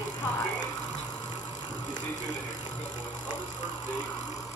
Hi. You stay tuned to Extra Boys on this first day.